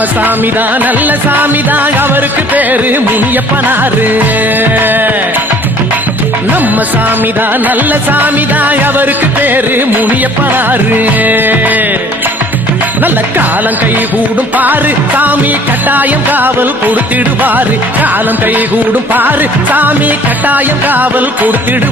நம்ம சாமிதான் நல்ல சாமிதான், அவருக்கு பேரு முனியப்பனாரு. நம்ம சாமிதான் நல்ல சாமிதான், அவருக்கு பேரு முனியப்பனாரு. நல்ல காலம் கை கூடும் பாரு, சாமி கட்டாயம் காவல் கொடுத்திடுவாரு. காலம் கை கூடும் பாரு, சாமி கட்டாயம் காவல் கொடுத்திடுவாரு.